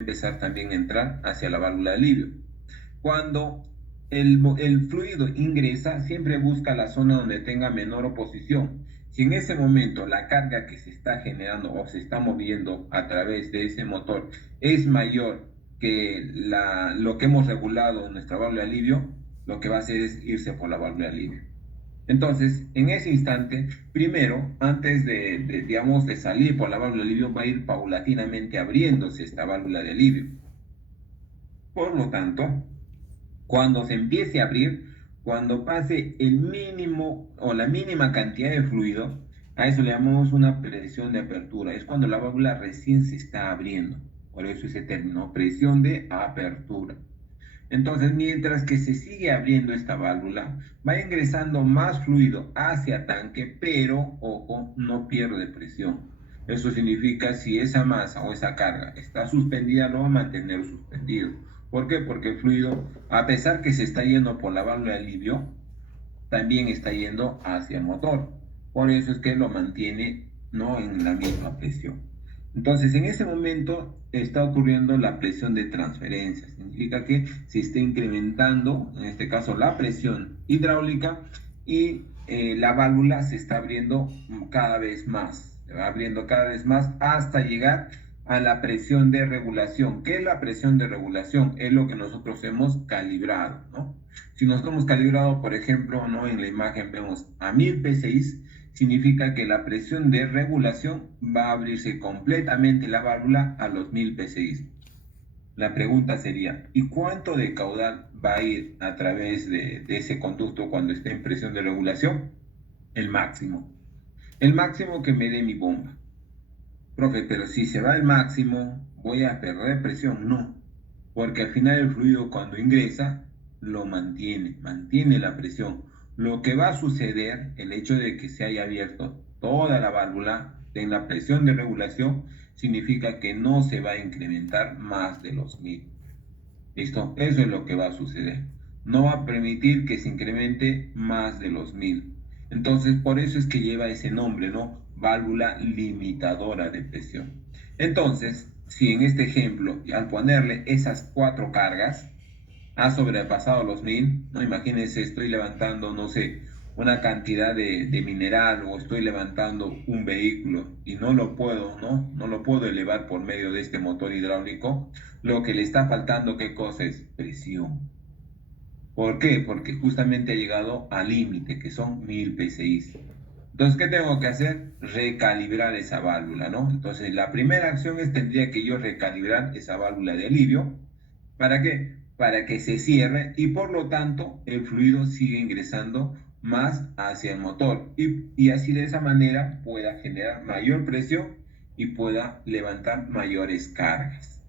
empezar también a entrar hacia la válvula de alivio. Cuando el fluido ingresa, siempre busca la zona donde tenga menor oposición. Si en ese momento la carga que se está generando o se está moviendo a través de ese motor es mayor que lo que hemos regulado en nuestra válvula de alivio, lo que va a hacer es irse por la válvula de alivio. Entonces, en ese instante, primero, antes digamos, de salir por la válvula de alivio, va a ir paulatinamente abriéndose esta válvula de alivio. Por lo tanto, cuando se empiece a abrir, cuando pase el mínimo o la mínima cantidad de fluido, a eso le llamamos una presión de apertura. Es cuando la válvula recién se está abriendo. Por eso ese término, presión de apertura. Entonces, mientras que se sigue abriendo esta válvula, va ingresando más fluido hacia tanque, pero, ojo, no pierde presión. Eso significa si esa masa o esa carga está suspendida, lo va a mantener suspendido. ¿Por qué? Porque el fluido, a pesar que se está yendo por la válvula de alivio, también está yendo hacia el motor. Por eso es que lo mantiene no en la misma presión. Entonces, en ese momento está ocurriendo la presión de transferencia. Significa que se está incrementando, en este caso, la presión hidráulica y la válvula se está abriendo cada vez más. Se va abriendo cada vez más hasta llegar a la presión de regulación. ¿Qué es la presión de regulación? Es lo que nosotros hemos calibrado, ¿no? Si nosotros hemos calibrado, por ejemplo, ¿no? En la imagen vemos a 1000 PSI, significa que la presión de regulación va a abrirse completamente la válvula a los 1000 PSI. La pregunta sería, ¿y cuánto de caudal va a ir a través de ese conducto cuando esté en presión de regulación? El máximo. El máximo que me dé mi bomba. Profe, pero si se va el máximo, ¿voy a perder presión? No, porque al final el fluido cuando ingresa lo mantiene la presión. Lo que va a suceder, el hecho de que se haya abierto toda la válvula en la presión de regulación, significa que no se va a incrementar más de los 1000. ¿Listo? Eso es lo que va a suceder. No va a permitir que se incremente más de los 1000. Entonces, por eso es que lleva ese nombre, ¿no? Válvula limitadora de presión. Entonces, si en este ejemplo, al ponerle esas 4 cargas, ha sobrepasado los 1000, ¿no? Imagínense, estoy levantando, no sé, una cantidad de mineral o estoy levantando un vehículo y no lo puedo, ¿no? No lo puedo elevar por medio de este motor hidráulico. Lo que le está faltando, ¿qué cosa es? Presión. ¿Por qué? Porque justamente ha llegado al límite, que son 1000 PSI. Entonces, ¿qué tengo que hacer? Recalibrar esa válvula, ¿no? Entonces, la primera acción es, tendría que yo recalibrar esa válvula de alivio. ¿Para qué? Para que se cierre y por lo tanto el fluido sigue ingresando más hacia el motor y así de esa manera pueda generar mayor presión y pueda levantar mayores cargas.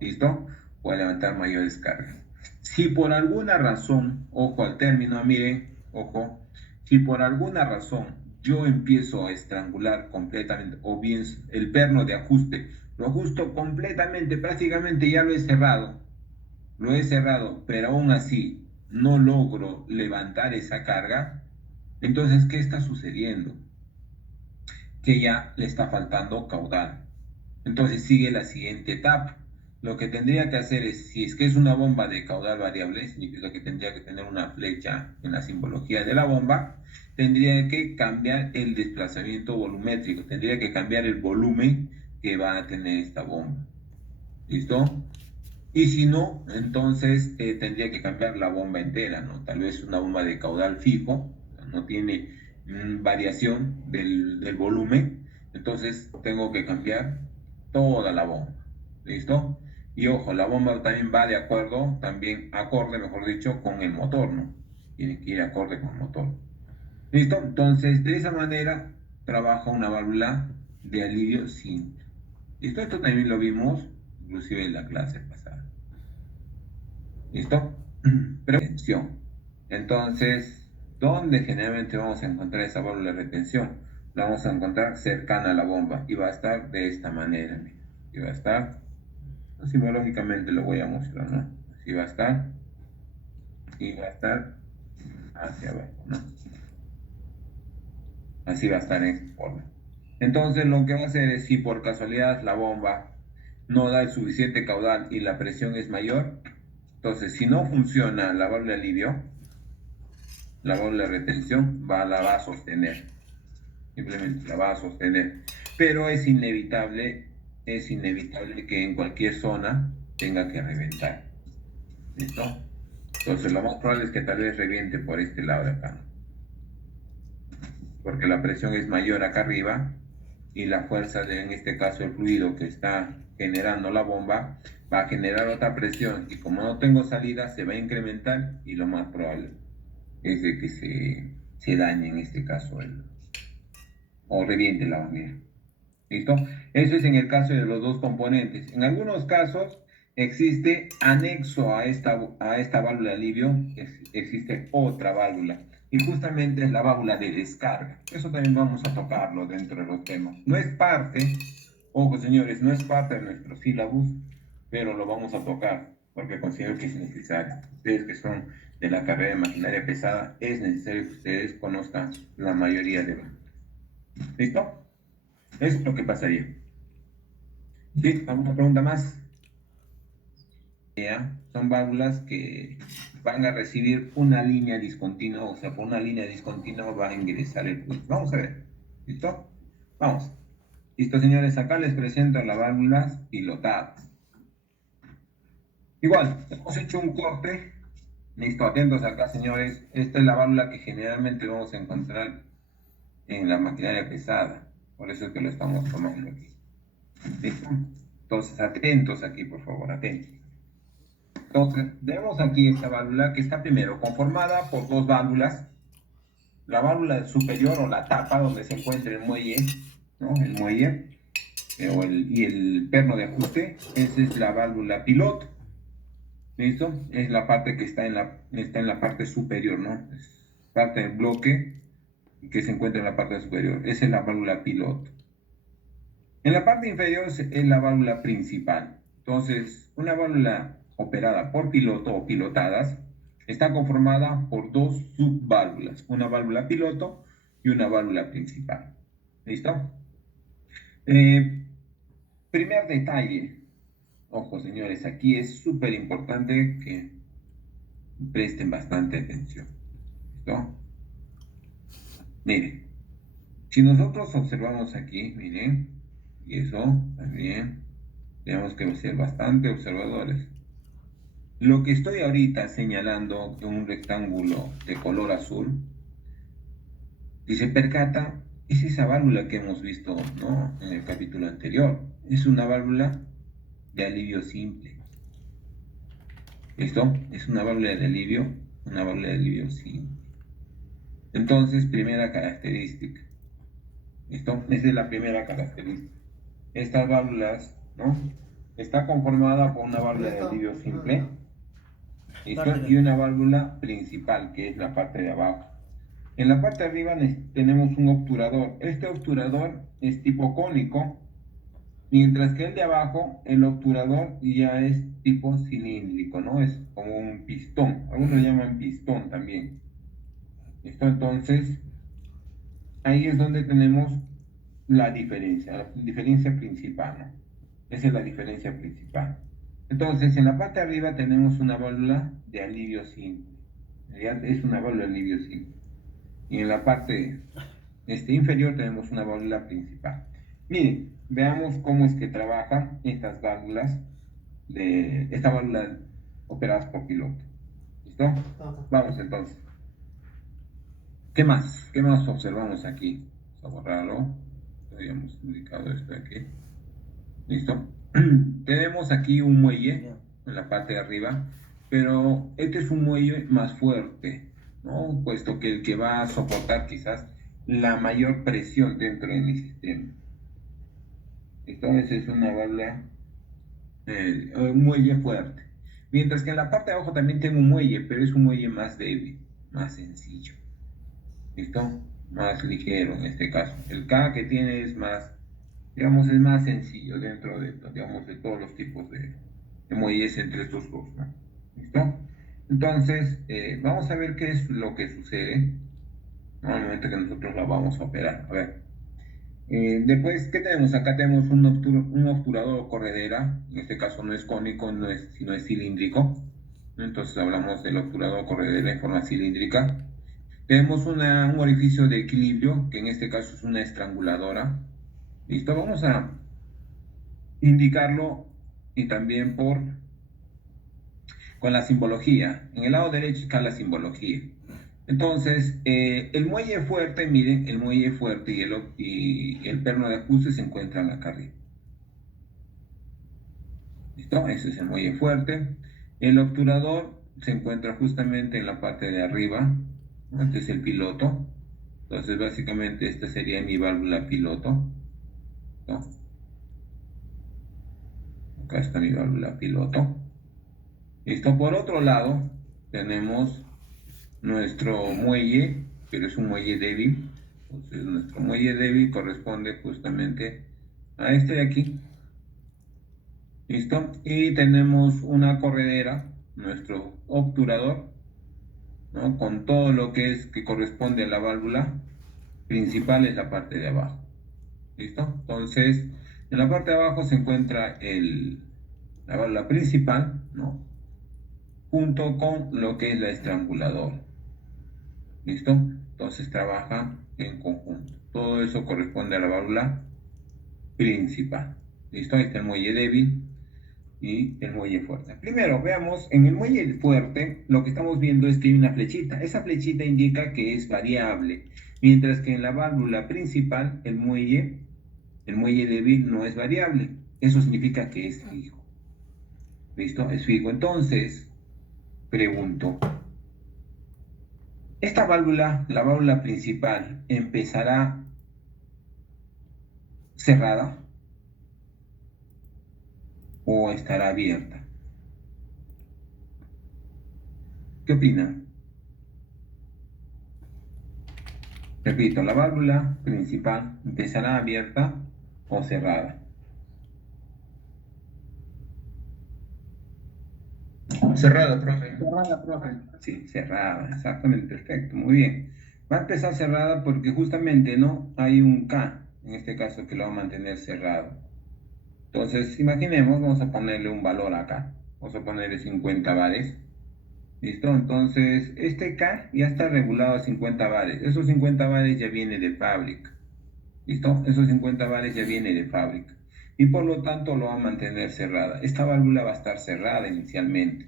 ¿Listo? Puede levantar mayores cargas. Si por alguna razón, ojo al término, miren, ojo, si por alguna razón yo empiezo a estrangular completamente, o bien el perno de ajuste, lo ajusto completamente, prácticamente ya lo he cerrado, pero aún así no logro levantar esa carga, entonces, ¿qué está sucediendo? Que ya le está faltando caudal. Entonces sigue la siguiente etapa. Lo que tendría que hacer es, si es que es una bomba de caudal variable, significa que tendría que tener una flecha en la simbología de la bomba, tendría que cambiar el desplazamiento volumétrico, tendría que cambiar el volumen que va a tener esta bomba. ¿Listo? Y si no, entonces tendría que cambiar la bomba entera, ¿no? Tal vez una bomba de caudal fijo, no tiene variación del volumen, entonces tengo que cambiar toda la bomba. ¿Listo? Y ojo, la bomba también va de acuerdo, también acorde, mejor dicho, con el motor, ¿no? Tiene que ir acorde con el motor. ¿Listo? Entonces, de esa manera trabaja una válvula de alivio simple. ¿Listo? Esto también lo vimos, inclusive en la clase pasada. ¿Listo? Prevención. Entonces, ¿dónde generalmente vamos a encontrar esa válvula de retención? La vamos a encontrar cercana a la bomba y va a estar de esta manera. Y va a estar, simbológicamente lo voy a mostrar, ¿no? Así va a estar y va a estar hacia abajo, ¿no? Así va a estar en esta forma. Entonces, lo que va a hacer es, si por casualidad la bomba no da el suficiente caudal y la presión es mayor, entonces si no funciona la válvula de alivio, la válvula de retención la va a sostener, simplemente la va a sostener, pero es inevitable que en cualquier zona tenga que reventar. ¿Listo? Entonces lo más probable es que tal vez reviente por este lado de acá, porque la presión es mayor acá arriba y la fuerza de, en este caso, el fluido que está generando la bomba va a generar otra presión, y como no tengo salida se va a incrementar, y lo más probable es de que se dañe en este caso o reviente la manguera. ¿Listo? Eso es en el caso de los dos componentes. En algunos casos existe anexo a esta válvula de alivio, existe otra válvula, y justamente es la válvula de descarga. Eso también vamos a tocarlo dentro de los temas. No es parte, ojo señores, no es parte de nuestro sílabus, pero lo vamos a tocar porque considero que es necesario. Ustedes que son de la carrera de maquinaria pesada, es necesario que ustedes conozcan la mayoría de válvulas. ¿Listo? Eso es lo que pasaría. ¿Sí? ¿Alguna pregunta más? Son válvulas que van a recibir una línea discontinua, o sea, por una línea discontinua va a ingresar el fluido. Vamos a ver. ¿Listo? Vamos. Listo, señores, acá les presento las válvulas pilotadas. Igual, hemos hecho un corte. Listo, atentos acá, señores. Esta es la válvula que generalmente vamos a encontrar en la maquinaria pesada. Por eso es que lo estamos tomando aquí. ¿Listo? Entonces, atentos aquí, por favor, atentos. Entonces, tenemos aquí esta válvula que está primero conformada por dos válvulas. La válvula superior o la tapa donde se encuentra el muelle, ¿no? El muelle y el perno de ajuste. Esa es la válvula piloto. ¿Listo? Es la parte que está en la parte superior, ¿no? Es parte del bloque que se encuentra en la parte superior. Esa es la válvula piloto. En la parte inferior es la válvula principal. Entonces, una válvula operada por piloto o pilotadas está conformada por dos subválvulas, una válvula piloto y una válvula principal. ¿Listo? Primer detalle, ojo señores, aquí es súper importante que presten bastante atención. ¿Listo? Miren, si nosotros observamos aquí, miren, y eso también tenemos que ser bastante observadores. Lo que estoy ahorita señalando en un rectángulo de color azul, dice percata, es esa válvula que hemos visto, ¿no?, en el capítulo anterior. Es una válvula de alivio simple. ¿Listo? Es una válvula de alivio simple. Entonces, primera característica. ¿Listo? Esa es la primera característica. Estas válvulas, ¿no?, está conformada por una válvula de alivio simple. ¿Listo? Y una válvula principal, que es la parte de abajo. En la parte de arriba tenemos un obturador. Este obturador es tipo cónico, mientras que el de abajo, el obturador ya es tipo cilíndrico, ¿no? Es como un pistón. Algunos lo llaman pistón también. ¿Listo? Entonces, ahí es donde tenemos la diferencia principal, ¿no? Esa es la diferencia principal. Entonces, en la parte de arriba tenemos una válvula de alivio simple. Es una válvula de alivio simple. Y en la parte inferior tenemos una válvula principal. Miren, veamos cómo es que trabajan estas válvulas, esta válvula operadas por piloto. ¿Listo? Vamos entonces. ¿Qué más? ¿Qué más observamos aquí? Vamos a borrarlo. Habíamos indicado esto aquí. ¿Listo? Tenemos aquí un muelle en la parte de arriba, pero este es un muelle más fuerte, ¿no?, puesto que el que va a soportar quizás la mayor presión dentro de mi sistema. Entonces es una válvula, un muelle fuerte. Mientras que en la parte de abajo también tengo un muelle, pero es un muelle más débil, más sencillo. ¿Listo? Más ligero en este caso. El K que tiene es más, digamos, es más sencillo dentro de, digamos, de todos los tipos de muelles entre estos dos, ¿no? ¿Listo? Entonces, vamos a ver qué es lo que sucede, ¿no?, al momento que nosotros la vamos a operar. A ver, Después, ¿qué tenemos? Acá tenemos un obturador o corredera, en este caso no es cónico, sino es cilíndrico. Entonces hablamos del obturador o corredera en forma cilíndrica. Tenemos un orificio de equilibrio, que en este caso es una estranguladora. Listo, vamos a indicarlo y también con la simbología. En el lado derecho está la simbología. Entonces, el muelle fuerte, miren, el muelle fuerte y el perno de ajuste se encuentran acá arriba. ¿Listo? Ese es el muelle fuerte. El obturador se encuentra justamente en la parte de arriba. Este es el piloto. Entonces, básicamente, esta sería mi válvula piloto. ¿No? Acá está mi válvula piloto. Listo. Por otro lado, tenemos nuestro muelle, pero es un muelle débil. Entonces, nuestro muelle débil corresponde justamente a este de aquí. ¿Listo? Y tenemos una corredera, nuestro obturador, ¿no? Con todo lo que corresponde a la válvula principal es la parte de abajo. ¿Listo? Entonces, en la parte de abajo se encuentra la válvula principal, ¿no? Junto con lo que es la estranguladora. ¿Listo? Entonces trabaja en conjunto. Todo eso corresponde a la válvula principal. ¿Listo? Ahí está el muelle débil y el muelle fuerte. Primero, veamos, en el muelle fuerte lo que estamos viendo es que hay una flechita. Esa flechita indica que es variable, mientras que en la válvula principal el muelle débil no es variable. Eso significa que es fijo. ¿Listo? Es fijo. Entonces, pregunto, esta válvula, la válvula principal, ¿empezará cerrada o estará abierta? ¿Qué opinan? Repito, la válvula principal empezará abierta o cerrada. Cerrada, profe. Cerrada, profe. Sí, cerrada, exactamente, perfecto, muy bien. Va a empezar cerrada porque justamente, ¿no? Hay un K, en este caso, que lo va a mantener cerrado. Entonces, imaginemos, vamos a ponerle un valor acá. Vamos a ponerle 50 bares. ¿Listo? Entonces, este K ya está regulado a 50 bares. Esos 50 bares ya viene de fábrica. ¿Listo? Esos 50 bares ya viene de fábrica. Y por lo tanto lo va a mantener cerrada. Esta válvula va a estar cerrada inicialmente.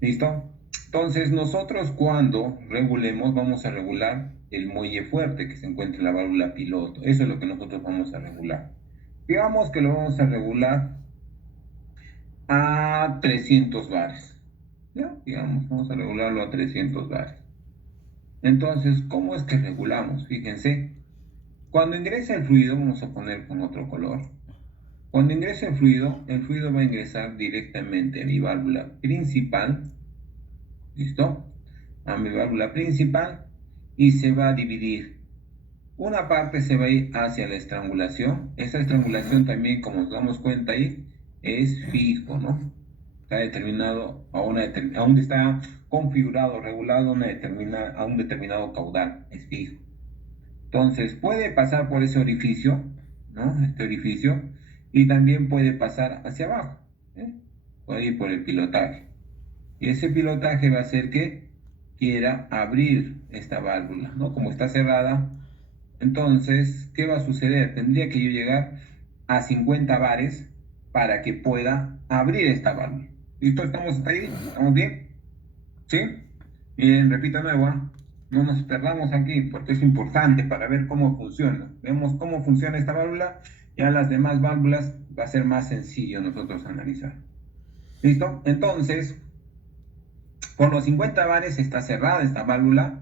¿Listo? Entonces, nosotros cuando regulemos, vamos a regular el muelle fuerte que se encuentra en la válvula piloto. Eso es lo que nosotros vamos a regular. Digamos que lo vamos a regular a 300 bares. ¿Ya? Digamos, vamos a regularlo a 300 bares. Entonces, ¿cómo es que regulamos? Fíjense, cuando ingresa el fluido, vamos a poner con otro color. Cuando ingresa el fluido va a ingresar directamente a mi válvula principal. ¿Listo? A mi válvula principal y se va a dividir. Una parte se va a ir hacia la estrangulación. Esa estrangulación también, como nos damos cuenta ahí, es fijo, ¿no? Está determinado aún está configurado, regulado a un determinado caudal, es fijo. Entonces, puede pasar por ese orificio, ¿no? Este orificio, y también puede pasar hacia abajo, ¿eh? Puede ir por el pilotaje. Y ese pilotaje va a hacer que quiera abrir esta válvula, ¿no? Como está cerrada, entonces, ¿qué va a suceder? Tendría que yo llegar a 50 bares para que pueda abrir esta válvula. ¿Listo? ¿Estamos hasta ahí? ¿Estamos bien? ¿Sí? Bien, repito de nuevo, ¿eh? No nos perdamos aquí porque es importante para ver cómo funciona. Vemos cómo funciona esta válvula, ya las demás válvulas va a ser más sencillo nosotros analizar. ¿Listo? Entonces, por los 50 bares está cerrada esta válvula,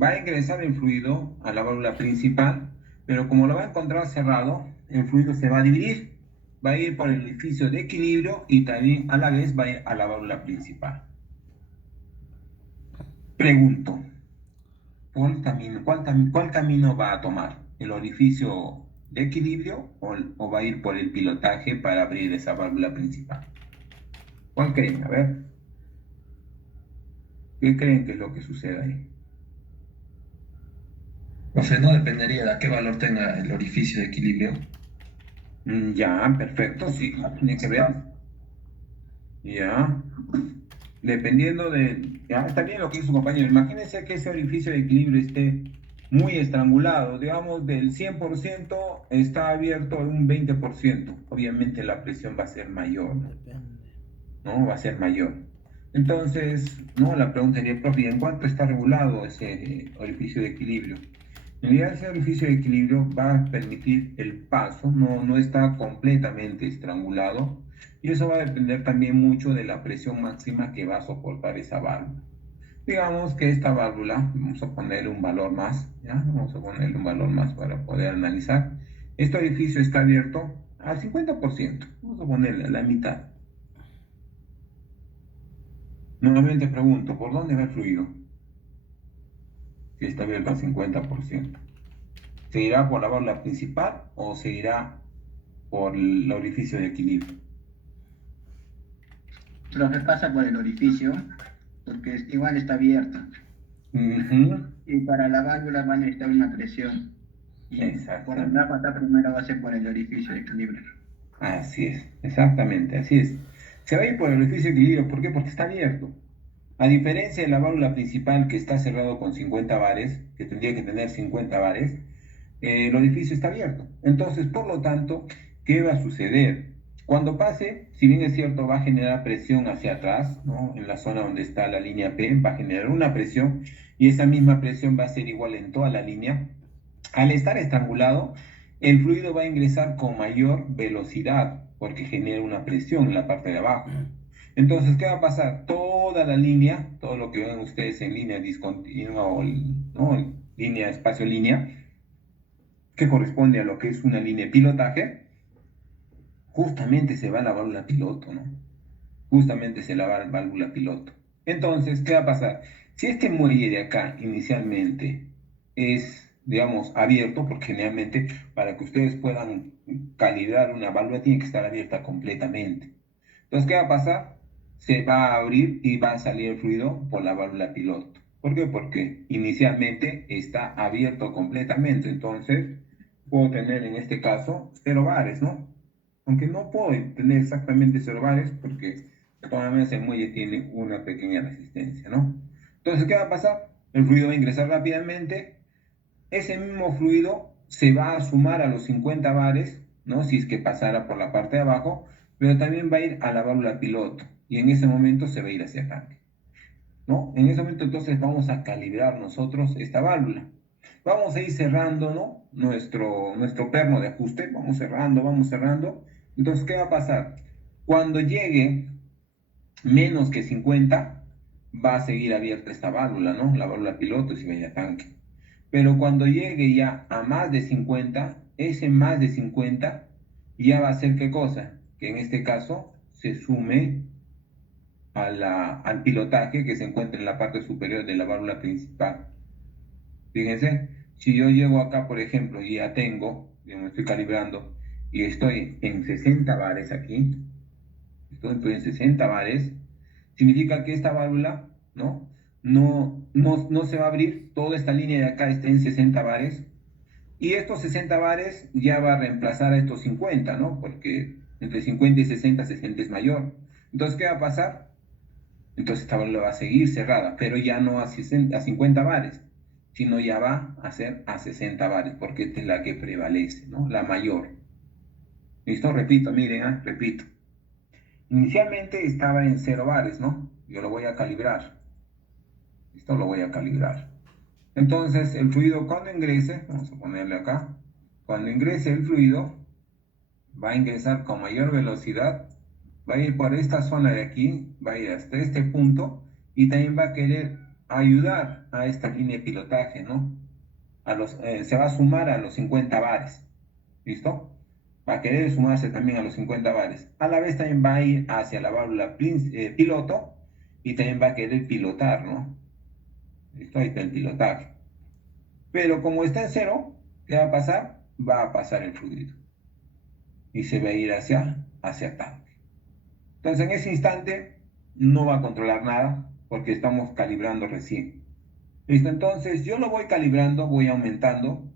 va a ingresar el fluido a la válvula principal, pero como lo va a encontrar cerrado, el fluido se va a dividir, va a ir por el orificio de equilibrio y también a la vez va a ir a la válvula principal. Pregunto, ¿cuál camino va a tomar? ¿El orificio de equilibrio o va a ir por el pilotaje para abrir esa válvula principal? ¿Cuál creen? A ver, ¿qué creen que es lo que sucede ahí? Profe, no dependería de a qué valor tenga el orificio de equilibrio. Ya, perfecto, sí, tiene que ver. Ya, dependiendo de... Ya, está bien lo que hizo su compañero. Imagínense que ese orificio de equilibrio esté muy estrangulado. Digamos, del 100% está abierto un 20%. Obviamente la presión va a ser mayor, Depende. ¿no? Va a ser mayor. Entonces, ¿no? La pregunta sería, profe, ¿y en cuánto está regulado ese orificio de equilibrio? En realidad, ese orificio de equilibrio va a permitir el paso, no está completamente estrangulado, y eso va a depender también mucho de la presión máxima que va a soportar esa válvula. Digamos que esta válvula, vamos a ponerle un valor más, ¿ya? Vamos a ponerle un valor más para poder analizar. Este orificio está abierto al 50%, vamos a ponerle a la mitad. Nuevamente pregunto, ¿por dónde va el fluido? Si está abierto al 50%. ¿Se irá por la válvula principal o se irá por el orificio de equilibrio? Profe, pasa por el orificio, porque igual está abierta. Ujú. Y para la válvula va a necesitar una presión. Y por donde va a Exactamente. pasar primero va a ser por el orificio de equilibrio. Así es, exactamente, así es. Se va a ir por el orificio de equilibrio, ¿por qué? Porque está abierto. A diferencia de la válvula principal que está cerrado con 50 bares, que tendría que tener 50 bares, el orificio está abierto. Entonces, por lo tanto, ¿qué va a suceder? Cuando pase, si bien es cierto, va a generar presión hacia atrás, ¿no? En la zona donde está la línea P, va a generar una presión y esa misma presión va a ser igual en toda la línea. Al estar estrangulado, el fluido va a ingresar con mayor velocidad porque genera una presión en la parte de abajo. Entonces, ¿qué va a pasar? Toda la línea, todo lo que ven ustedes en línea discontinua o ¿no? Línea espacio-línea, que corresponde a lo que es una línea de pilotaje, justamente se va a la válvula piloto, ¿no? Justamente se la va a la válvula piloto. Entonces, ¿qué va a pasar? Si este muelle de acá inicialmente es, digamos, abierto, porque generalmente para que ustedes puedan calibrar una válvula tiene que estar abierta completamente. Entonces, ¿qué va a pasar? Se va a abrir y va a salir el fluido por la válvula piloto. ¿Por qué? Porque inicialmente está abierto completamente. Entonces, puedo tener en este caso 0 bares, ¿no? Aunque no puedo tener exactamente 0 bares porque de todas maneras el muelle tiene una pequeña resistencia, ¿no? Entonces, ¿qué va a pasar? El fluido va a ingresar rápidamente. Ese mismo fluido se va a sumar a los 50 bares, ¿no? Si es que pasara por la parte de abajo, pero también va a ir a la válvula piloto y en ese momento se va a ir hacia tanque, ¿no? En ese momento entonces vamos a calibrar nosotros esta válvula. Vamos a ir cerrando, ¿no? Nuestro perno de ajuste, vamos cerrando, vamos cerrando. Entonces, ¿qué va a pasar? Cuando llegue menos que 50, va a seguir abierta esta válvula, ¿no? La válvula piloto y se vaya a tanque. Pero cuando llegue ya a más de 50, ese más de 50 ya va a ser qué cosa? Que en este caso se sume al pilotaje que se encuentra en la parte superior de la válvula principal. Fíjense, si yo llego acá, por ejemplo, y ya tengo, yo me estoy calibrando, y estoy en 60 bares aquí, estoy en 60 bares, significa que esta válvula, ¿no? No se va a abrir, toda esta línea de acá está en 60 bares, y estos 60 bares ya va a reemplazar a estos 50, ¿no? Porque entre 50 y 60, 60 es mayor. Entonces, ¿qué va a pasar? Entonces esta válvula va a seguir cerrada, pero ya no a 50 bares, sino ya va a ser a 60 bares, porque esta es la que prevalece, ¿no? La mayor. ¿Listo? Repito, miren, repito. Inicialmente estaba en 0 bares, ¿no? Yo lo voy a calibrar. Esto lo voy a calibrar. Entonces, el fluido cuando ingrese, vamos a ponerle acá, cuando ingrese el fluido, va a ingresar con mayor velocidad, va a ir por esta zona de aquí, va a ir hasta este punto y también va a querer ayudar a esta línea de pilotaje, ¿no? Se va a sumar a los 50 bares, ¿listo? Va a querer sumarse también a los 50 bares. A la vez también va a ir hacia la válvula piloto y también va a querer pilotar, ¿no? ¿Listo? Ahí está el pilotaje. Pero como está en cero, ¿qué va a pasar? Va a pasar el fluido y se va a ir hacia tanque. Entonces en ese instante no va a controlar nada porque estamos calibrando recién. ¿Listo? Entonces yo lo voy calibrando, voy aumentando,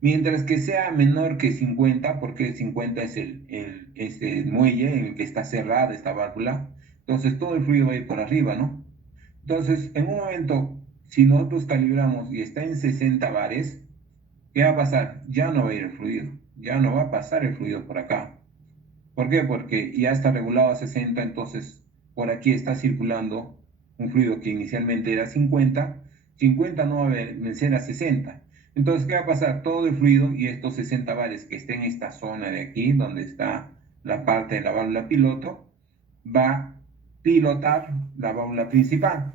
mientras que sea menor que 50, porque el 50 es el muelle en el que está cerrada esta válvula, entonces todo el fluido va a ir por arriba, ¿no? Entonces, en un momento, si nosotros calibramos y está en 60 bares, ¿qué va a pasar? Ya no va a ir el fluido, ya no va a pasar el fluido por acá. ¿Por qué? Porque ya está regulado a 60, entonces por aquí está circulando un fluido que inicialmente era 50, 50 no va a vencer a 60. Entonces, ¿qué va a pasar? Todo el fluido y estos 60 bares que estén en esta zona de aquí, donde está la parte de la válvula piloto, va a pilotar la válvula principal.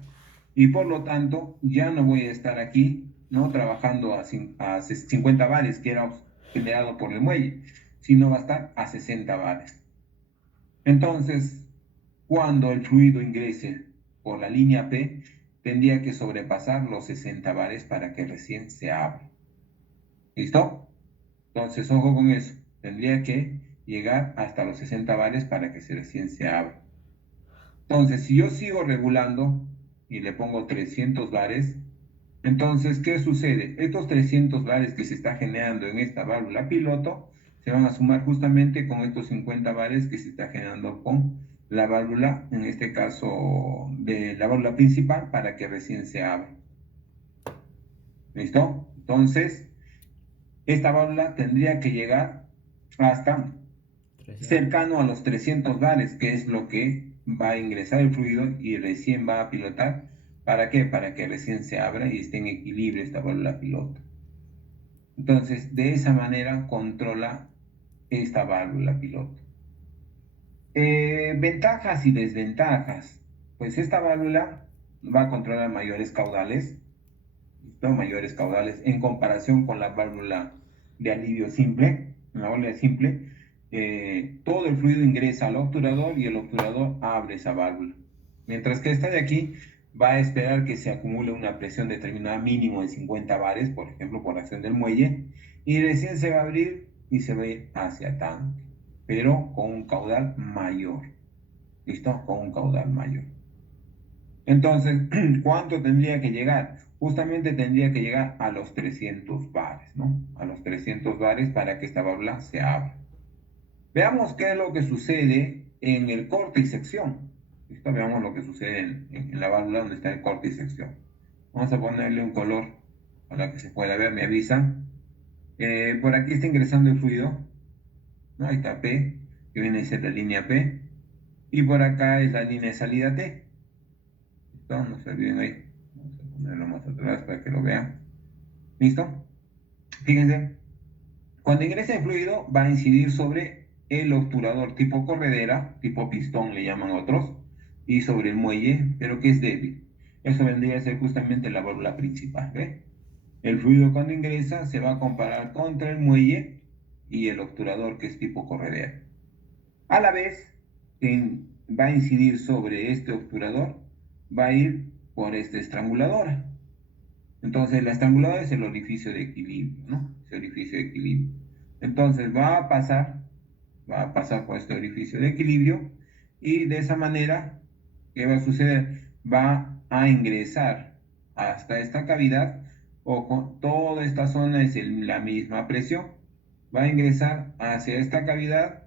Y por lo tanto, ya no voy a estar aquí, ¿no? Trabajando a 50 bares, que era generado por el muelle, sino va a estar a 60 bares. Entonces, cuando el fluido ingrese por la línea P, tendría que sobrepasar los 60 bares para que recién se abra. ¿Listo? Entonces, ojo con eso. Tendría que llegar hasta los 60 bares para que recién se abra. Entonces, si yo sigo regulando y le pongo 300 bares, entonces, ¿qué sucede? Estos 300 bares que se está generando en esta válvula piloto se van a sumar justamente con estos 50 bares que se está generando con la válvula, en este caso de la válvula principal, para que recién se abra. ¿Listo? Entonces, esta válvula tendría que llegar hasta cercano a los 300 bares, que es lo que va a ingresar el fluido y recién va a pilotar. ¿Para qué? Para que recién se abra y esté en equilibrio esta válvula piloto. Entonces, de esa manera controla esta válvula piloto. Ventajas y desventajas. Pues esta válvula va a controlar mayores caudales, ¿no? Mayores caudales en comparación con la válvula de alivio simple. En la válvula simple, todo el fluido ingresa al obturador y el obturador abre esa válvula. Mientras que esta de aquí va a esperar que se acumule una presión determinada mínimo de 50 bares, por ejemplo, por acción del muelle, y recién se va a abrir y se va a ir hacia tanque, pero con un caudal mayor. ¿Listo? Con un caudal mayor. Entonces, ¿cuánto tendría que llegar? Justamente tendría que llegar a los 300 bares, ¿no? A los 300 bares para que esta válvula se abra. Veamos qué es lo que sucede en el corte y sección. ¿Listo? Veamos lo que sucede en la válvula donde está el corte y sección. Vamos a ponerle un color para que se pueda ver, me avisan. Por aquí está ingresando el fluido, ¿no? Ahí está P, que viene a ser la línea P. Y por acá es la línea de salida T. ¿Listo? No se olviden ahí. Vamos a ponerlo más atrás para que lo vean. ¿Listo? Fíjense. Cuando ingresa el fluido va a incidir sobre el obturador tipo corredera, tipo pistón le llaman otros, y sobre el muelle, pero que es débil. Eso vendría a ser justamente la válvula principal, ¿ve? El fluido cuando ingresa se va a comparar contra el muelle y el obturador que es tipo corredera. A la vez que va a incidir sobre este obturador, va a ir por esta estranguladora. Entonces la estranguladora es el orificio de equilibrio, ¿no? Ese orificio de equilibrio. Entonces va a pasar por este orificio de equilibrio y de esa manera, ¿qué va a suceder? Va a ingresar hasta esta cavidad. Ojo, toda esta zona es la misma presión. Va a ingresar hacia esta cavidad,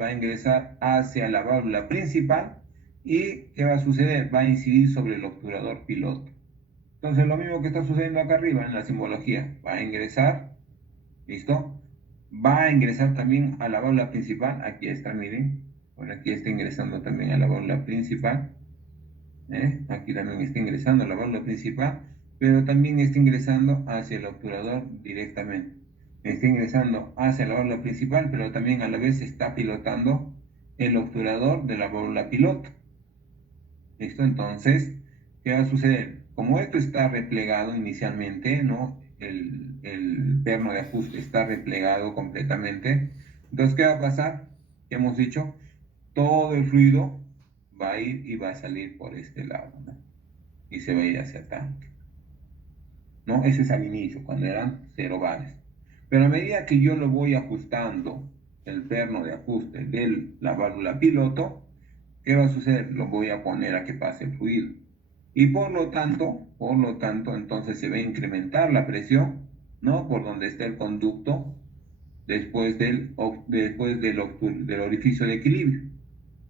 va a ingresar hacia la válvula principal y ¿qué va a suceder? Va a incidir sobre el obturador piloto. Entonces lo mismo que está sucediendo acá arriba en la simbología, va a ingresar, ¿listo? Va a ingresar también a la válvula principal, aquí está, miren, por aquí está ingresando también a la válvula principal, aquí también está ingresando a la válvula principal, pero también está ingresando hacia el obturador directamente. Está ingresando hacia la válvula principal, pero también a la vez está pilotando el obturador de la válvula piloto. ¿Listo? Entonces, ¿qué va a suceder? Como esto está replegado inicialmente, ¿no? El perno de ajuste está replegado completamente. Entonces, ¿qué va a pasar? ¿Qué hemos dicho? Todo el fluido va a ir y va a salir por este lado, ¿no? Y se va a ir hacia el tanque, ¿no? Ese es al inicio, cuando eran 0 bares. Pero a medida que yo lo voy ajustando, el perno de ajuste de la válvula piloto, ¿qué va a suceder? Lo voy a poner a que pase el fluido. Y por lo tanto, entonces se va a incrementar la presión, ¿no? Por donde está el conducto del orificio de equilibrio.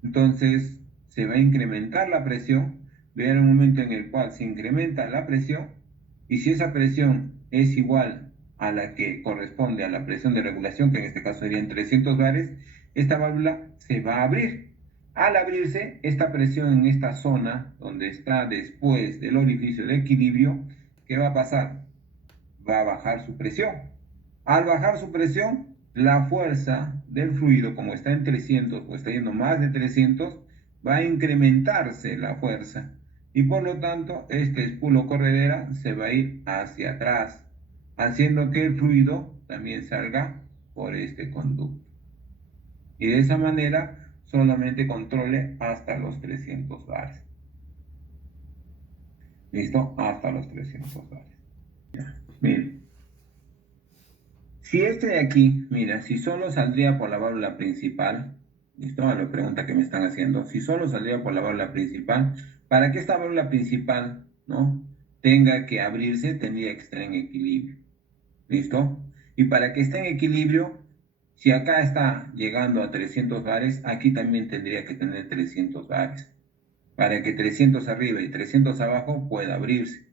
Entonces se va a incrementar la presión, ver un momento en el cual se incrementa la presión, y si esa presión es igual a la que corresponde a la presión de regulación, que en este caso serían 300 bares, esta válvula se va a abrir. Al abrirse, esta presión en esta zona, donde está después del orificio de equilibrio, ¿qué va a pasar? Va a bajar su presión. Al bajar su presión, la fuerza del fluido, como está en 300 o está yendo más de 300, va a incrementarse la fuerza. Y por lo tanto, este espulo corredera se va a ir hacia atrás, haciendo que el fluido también salga por este conducto. Y de esa manera solamente controle hasta los 300 bares. ¿Listo? Hasta los 300 bares. Miren. Si este de aquí, mira, si solo saldría por la válvula principal, ¿listo? La pregunta que me están haciendo, si solo saldría por la válvula principal, para que esta válvula principal, ¿no?, tenga que abrirse, tendría que estar en equilibrio, ¿listo? Y para que esté en equilibrio, si acá está llegando a 300 bares, aquí también tendría que tener 300 bares, para que 300 arriba y 300 abajo pueda abrirse.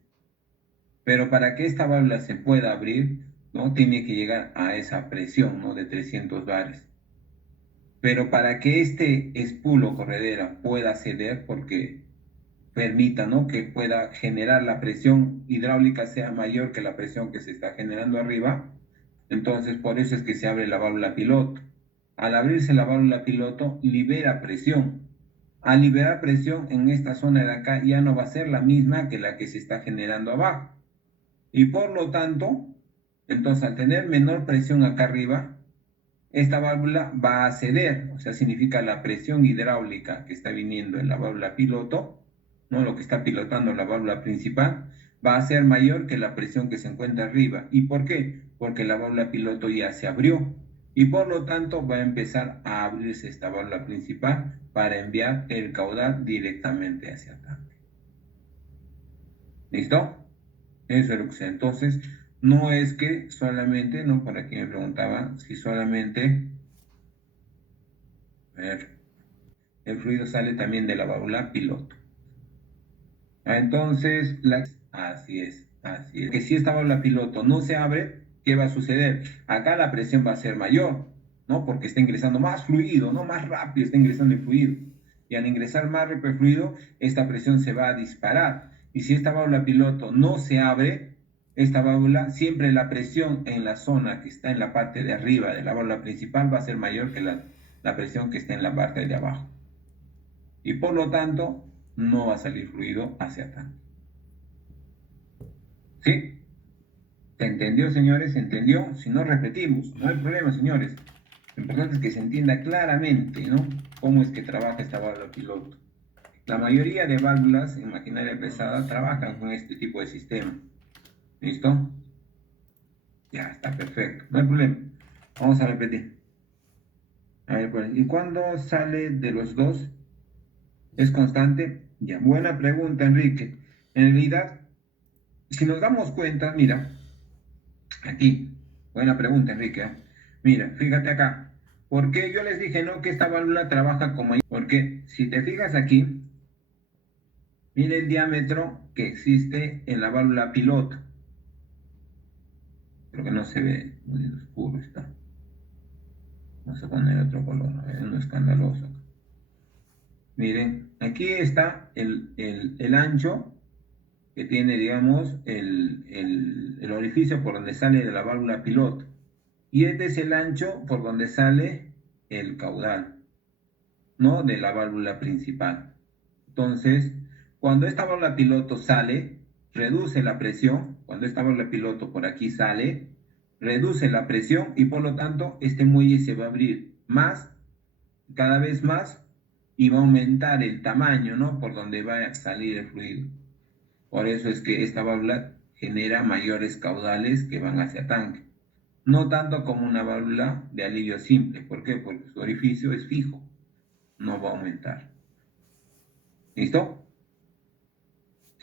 Pero para que esta válvula se pueda abrir, ¿no?, tiene que llegar a esa presión, ¿no?, de 300 bares. Pero para que este espulo corredera pueda ceder, porque permita, ¿no?, que pueda generar la presión hidráulica sea mayor que la presión que se está generando arriba, entonces por eso es que se abre la válvula piloto. Al abrirse la válvula piloto, libera presión. Al liberar presión en esta zona de acá, ya no va a ser la misma que la que se está generando abajo. Y por lo tanto, entonces al tener menor presión acá arriba, esta válvula va a ceder, o sea, significa la presión hidráulica que está viniendo en la válvula piloto, ¿no?, lo que está pilotando la válvula principal, va a ser mayor que la presión que se encuentra arriba. ¿Y por qué? Porque la válvula piloto ya se abrió y por lo tanto va a empezar a abrirse esta válvula principal para enviar el caudal directamente hacia acá. ¿Listo? Eso es lo que sea. Entonces, no es que solamente, ¿no? Por aquí me preguntaba si solamente, a ver, el fluido sale también de la válvula piloto. Entonces, así es. Que si esta válvula piloto no se abre, ¿qué va a suceder? Acá la presión va a ser mayor, ¿no? Porque está ingresando más fluido, ¿no? Más rápido está ingresando el fluido. Y al ingresar más rápido el fluido, esta presión se va a disparar. Y si esta válvula piloto no se abre, esta válvula, siempre la presión en la zona que está en la parte de arriba de la válvula principal va a ser mayor que la presión que está en la parte de abajo. Y por lo tanto, no va a salir fluido hacia acá. ¿Sí? ¿Se entendió, señores? ¿Se entendió? Si no, repetimos. No hay problema, señores. Lo importante es que se entienda claramente, ¿no?, cómo es que trabaja esta válvula piloto. La mayoría de válvulas en maquinaria pesada trabajan con este tipo de sistema. ¿Listo? Ya, está perfecto. No hay problema. Vamos a repetir. A ver, pues, ¿y cuándo sale de los dos? ¿Es constante? Ya, buena pregunta, Enrique. En realidad, si nos damos cuenta, mira, aquí, buena pregunta, Enrique. Mira, fíjate acá. ¿Por qué yo les dije no que esta válvula trabaja como... Porque si te fijas aquí, mira el diámetro que existe en la válvula piloto. Creo que no se ve, muy oscuro está. Vamos a poner otro color, es uno escandaloso. Miren, aquí está el ancho que tiene, digamos, el orificio por donde sale de la válvula piloto. Y este es el ancho por donde sale el caudal, ¿no?, de la válvula principal. Entonces, cuando esta válvula piloto sale, reduce la presión. Cuando esta válvula piloto por aquí sale, reduce la presión y por lo tanto este muelle se va a abrir más, cada vez más, y va a aumentar el tamaño, ¿no?, por donde va a salir el fluido. Por eso es que esta válvula genera mayores caudales que van hacia tanque. No tanto como una válvula de alivio simple. ¿Por qué? Porque su orificio es fijo, no va a aumentar. ¿Listo?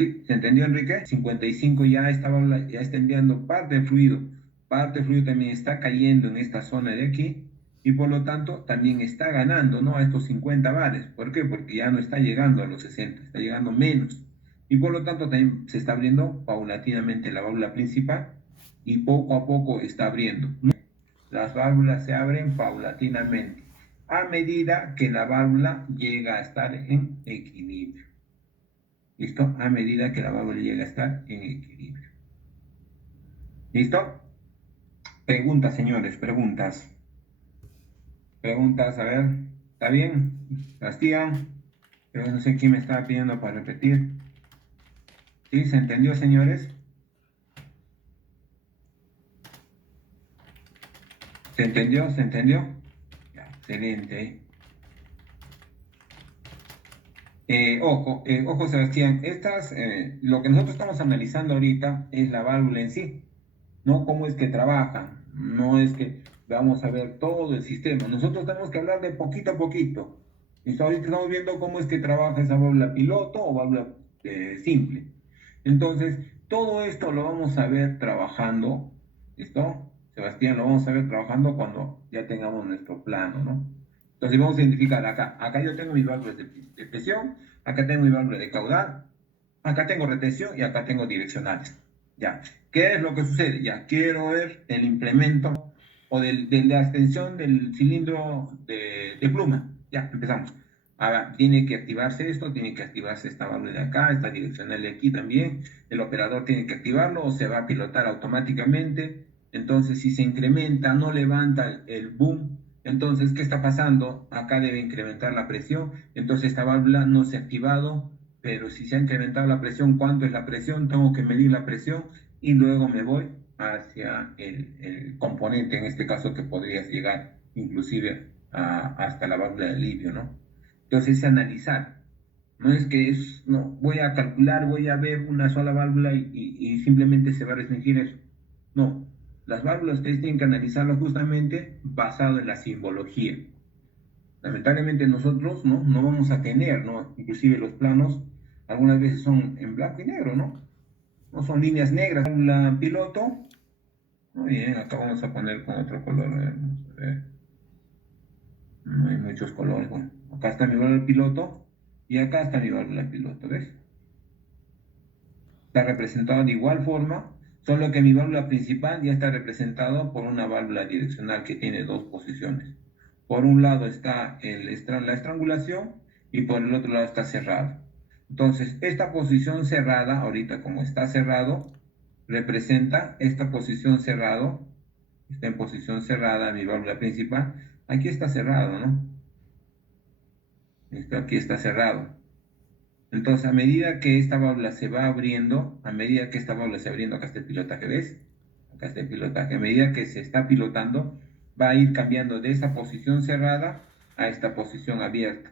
¿Sí? ¿Se entendió, Enrique? 55 ya esta válvula ya está enviando parte del fluido. Parte del fluido también está cayendo en esta zona de aquí y por lo tanto también está ganando, ¿no? A estos 50 bares. ¿Por qué? Porque ya no está llegando a los 60, está llegando menos. Y por lo tanto también se está abriendo paulatinamente la válvula principal y poco a poco está abriendo, ¿no? Las válvulas se abren paulatinamente a medida que la válvula llega a estar en equilibrio. ¿Listo? A medida que la válvula llega a estar en equilibrio. ¿Listo? Preguntas, señores, preguntas. Preguntas, a ver. ¿Está bien? Bastián. Pero no sé quién me estaba pidiendo para repetir. ¿Sí? ¿Se entendió, señores? ¿Se entendió? ¿Se entendió? Ya, excelente. Ojo, Sebastián, lo que nosotros estamos analizando ahorita es la válvula en sí, no cómo es que trabaja, no es que vamos a ver todo el sistema. Nosotros tenemos que hablar de poquito a poquito. Y ahorita estamos viendo cómo es que trabaja esa válvula piloto o válvula simple. Entonces, todo esto lo vamos a ver trabajando, ¿listo? Sebastián, lo vamos a ver trabajando cuando ya tengamos nuestro plano, ¿no? Entonces vamos a identificar acá yo tengo mis válvulas de presión, acá tengo mi válvula de caudal, acá tengo retención y acá tengo direccionales. Ya, ¿qué es lo que sucede? Ya, quiero ver el implemento o de la extensión del cilindro de pluma. Ya, empezamos. Ahora, tiene que activarse esto, tiene que activarse esta válvula de acá, esta direccional de aquí también. El operador tiene que activarlo o se va a pilotar automáticamente. Entonces, si se incrementa, no levanta el boom. Entonces, ¿qué está pasando? Acá debe incrementar la presión. Entonces, esta válvula no se ha activado, pero si se ha incrementado la presión, ¿cuánto es la presión? Tengo que medir la presión y luego me voy hacia el componente, en este caso, que podría llegar inclusive hasta la válvula de alivio, ¿no? Entonces, es analizar. No es que no, voy a calcular, voy a ver una sola válvula y simplemente se va a restringir eso. No, las válvulas ustedes tienen que analizarlas justamente basado en la simbología. Lamentablemente nosotros no vamos a tener, ¿no? Inclusive los planos algunas veces son en blanco y negro, ¿no? No son líneas negras. La piloto, muy bien, acá vamos a poner con otro color, vamos a ver. No hay muchos colores, bueno, acá está mi válvula piloto y acá está mi válvula piloto, ¿ves? Está representado de igual forma, solo que mi válvula principal ya está representado por una válvula direccional que tiene dos posiciones. Por un lado está la estrangulación y por el otro lado está cerrado. Entonces, esta posición cerrada, ahorita como está cerrado, representa esta posición cerrado, está en posición cerrada mi válvula principal. Aquí está cerrado, ¿no? Aquí está cerrado. Entonces, a medida que esta válvula se va abriendo, a medida que esta válvula se va abriendo, acá está el pilotaje, ¿ves? Acá está el pilotaje. A medida que se está pilotando, va a ir cambiando de esa posición cerrada a esta posición abierta.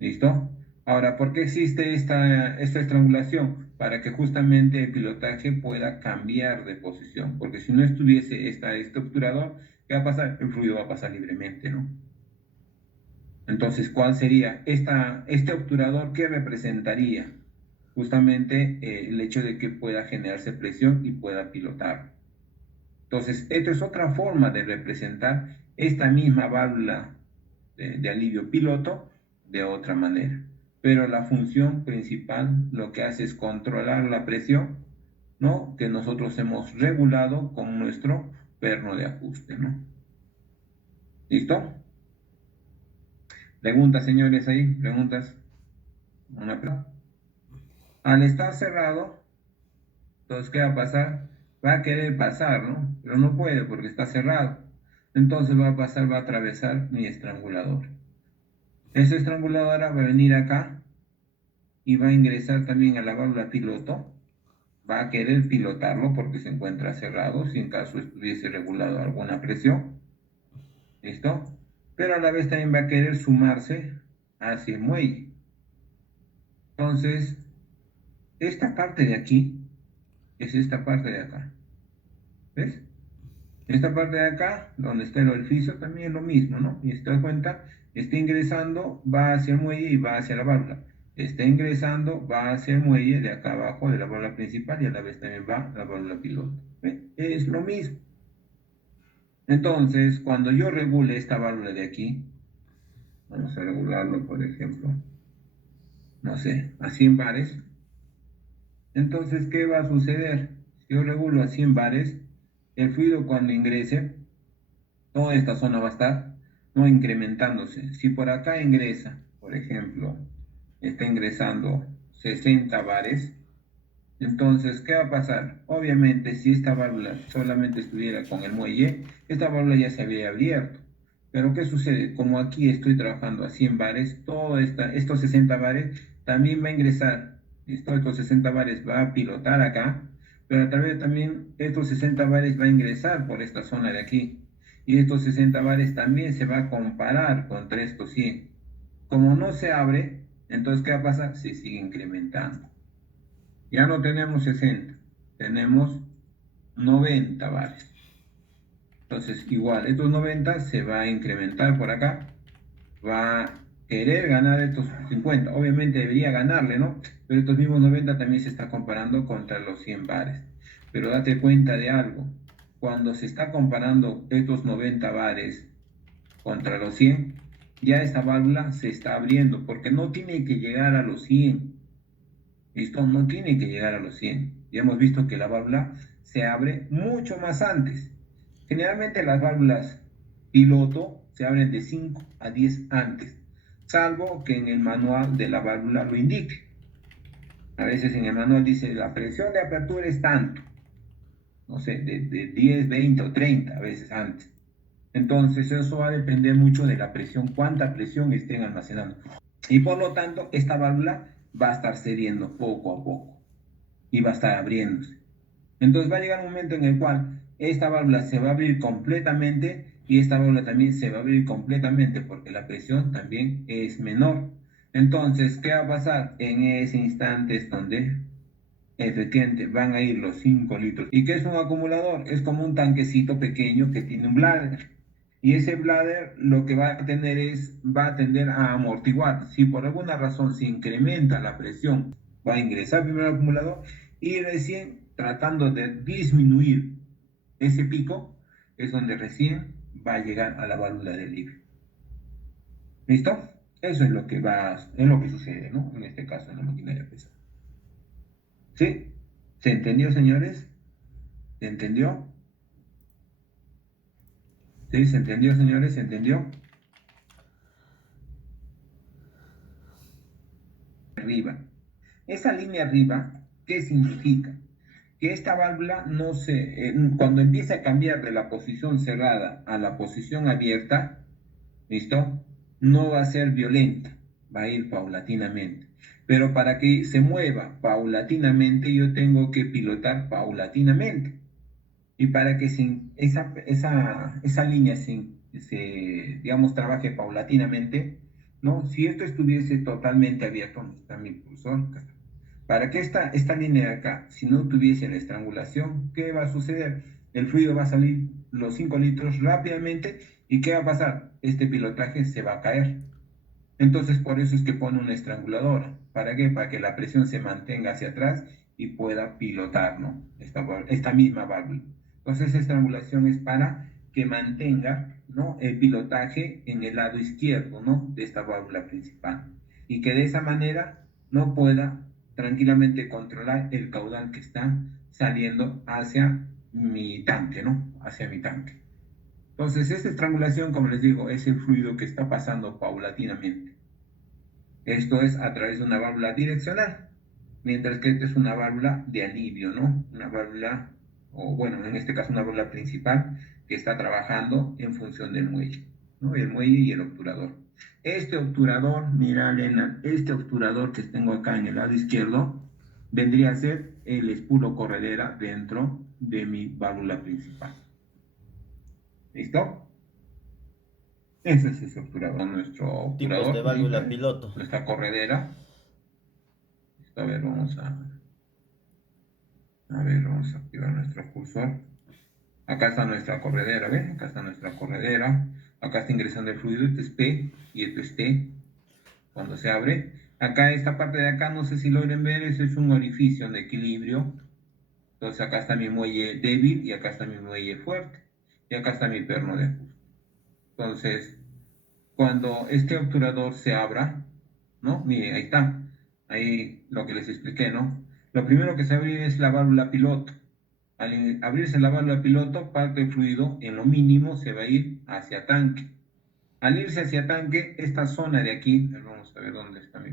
¿Listo? Ahora, ¿por qué existe esta estrangulación? Para que justamente el pilotaje pueda cambiar de posición. Porque si no estuviese este obturador, ¿qué va a pasar? El fluido va a pasar libremente, ¿no? Entonces, ¿cuál sería este obturador? ¿Qué representaría? Justamente el hecho de que pueda generarse presión y pueda pilotar. Entonces, esto es otra forma de representar esta misma válvula de alivio piloto de otra manera. Pero la función principal lo que hace es controlar la presión, ¿no? Que nosotros hemos regulado con nuestro perno de ajuste, ¿no? ¿Listo? Preguntas, señores, ahí, preguntas. Una pregunta. Al estar cerrado, entonces, ¿qué va a pasar? Va a querer pasar, ¿no? Pero no puede porque está cerrado. Entonces va a pasar, va a atravesar mi estrangulador. Esa estranguladora va a venir acá y va a ingresar también a la válvula piloto. Va a querer pilotarlo porque se encuentra cerrado, si en caso estuviese regulado alguna presión. ¿Listo? Pero a la vez también va a querer sumarse hacia el muelle. Entonces, esta parte de aquí es esta parte de acá. ¿Ves? Esta parte de acá, donde está el orificio, también es lo mismo, ¿no? Y si te das cuenta, está ingresando, va hacia el muelle y va hacia la válvula. está ingresando, va hacia el muelle de acá abajo de la válvula principal y a la vez también va a la válvula piloto. ¿Ve? Es lo mismo. Entonces, cuando yo regule esta válvula de aquí, vamos a regularlo, por ejemplo, no sé, a 100 bares. Entonces, ¿qué va a suceder? Si yo regulo a 100 bares, el fluido cuando ingrese, toda esta zona va a estar no incrementándose. Si por acá ingresa, por ejemplo, está ingresando 60 bares, entonces, ¿qué va a pasar? Obviamente, si esta válvula solamente estuviera con el muelle, esta válvula ya se habría abierto. Pero ¿qué sucede? Como aquí estoy trabajando a 100 bares, estos 60 bares también va a ingresar. ¿Listo? Estos 60 bares va a pilotar acá, pero a través también estos 60 bares va a ingresar por esta zona de aquí. Y estos 60 bares también se va a comparar contra estos 100. Como no se abre, entonces ¿qué va a pasar? Se sigue incrementando. Ya no tenemos 60, tenemos 90 bares. Entonces, igual, estos 90 se va a incrementar por acá, va a querer ganar estos 50. Obviamente debería ganarle, ¿no? Pero estos mismos 90 también se está comparando contra los 100 bares. Pero date cuenta de algo, cuando se está comparando estos 90 bares contra los 100, ya esta válvula se está abriendo, porque no tiene que llegar a los 100. ¿Listo? No tiene que llegar a los 100. Ya hemos visto que la válvula se abre mucho más antes. Generalmente las válvulas piloto se abren de 5 a 10 antes, salvo que en el manual de la válvula lo indique. A veces en el manual dice la presión de apertura es tanto, no sé, de 10, 20 o 30 a veces antes. Entonces eso va a depender mucho de la presión, cuánta presión estén almacenando. Y por lo tanto, esta válvula va a estar cediendo poco a poco y va a estar abriéndose. Entonces va a llegar un momento en el cual esta válvula se va a abrir completamente y esta válvula también se va a abrir completamente porque la presión también es menor. Entonces, ¿qué va a pasar? En ese instante es donde efectivamente van a ir los 5 litros. ¿Y qué es un acumulador? Es como un tanquecito pequeño que tiene un bladder. Y ese bladder lo que va a tener va a tender a amortiguar. Si por alguna razón se incrementa la presión, va a ingresar primero al acumulador y recién tratando de disminuir ese pico, es donde recién va a llegar a la válvula de alivio. ¿Listo? Eso es lo que es lo que sucede, ¿no? En este caso en la maquinaria pesada. ¿Sí? ¿Se entendió, señores? ¿Se entendió? ¿Sí? ¿Se entendió, señores? ¿Se entendió? Arriba. Esa línea arriba, ¿qué significa? Que esta válvula no cuando empieza a cambiar de la posición cerrada a la posición abierta, ¿listo? No va a ser violenta, va a ir paulatinamente. Pero para que se mueva paulatinamente, yo tengo que pilotar paulatinamente. Y para que esa línea digamos, trabaje paulatinamente, ¿no? Si esto estuviese totalmente abierto, no está mi pulsor, para que esta línea de acá, si no tuviese la estrangulación, ¿qué va a suceder? El fluido va a salir los 5 litros rápidamente y ¿qué va a pasar? Este pilotaje se va a caer. Entonces por eso es que pone una estranguladora. ¿Para qué? Para que la presión se mantenga hacia atrás y pueda pilotar, ¿no? Esta misma válvula. Entonces esta estrangulación es para que mantenga, ¿no?, el pilotaje en el lado izquierdo, ¿no?, de esta válvula principal. Y que de esa manera no pueda tranquilamente controlar el caudal que está saliendo hacia mi tanque, ¿no? Hacia mi tanque. Entonces, esta estrangulación, como les digo, es el fluido que está pasando paulatinamente. Esto es a través de una válvula direccional, mientras que esta es una válvula de alivio, ¿no? Una válvula, o bueno, en este caso una válvula principal que está trabajando en función del muelle, ¿no? El muelle y el obturador. Este obturador, mira, Elena, este obturador que tengo acá en el lado izquierdo, vendría a ser el espulo corredera dentro de mi válvula principal. ¿Listo? Ese es ese obturador, nuestro obturador. Tipos de válvula piloto. Nuestra corredera. A ver, vamos a activar nuestro cursor. Acá está nuestra corredera, ¿ven? Acá está nuestra corredera. Acá está ingresando el fluido, este es P y esto es T. Cuando se abre, Acá, esta parte de acá, no sé si logren ver, ese es un orificio de equilibrio. Entonces acá está mi muelle débil y acá está mi muelle fuerte. Y acá está mi perno de ajuste. Entonces, cuando este obturador se abra, ¿no? Mire, ahí está. Ahí lo que les expliqué, ¿no? Lo primero que se abre es la válvula piloto. Al abrirse la válvula piloto, parte del fluido en lo mínimo se va a ir hacia tanque. Al irse hacia tanque, esta zona de aquí, vamos a ver dónde está mi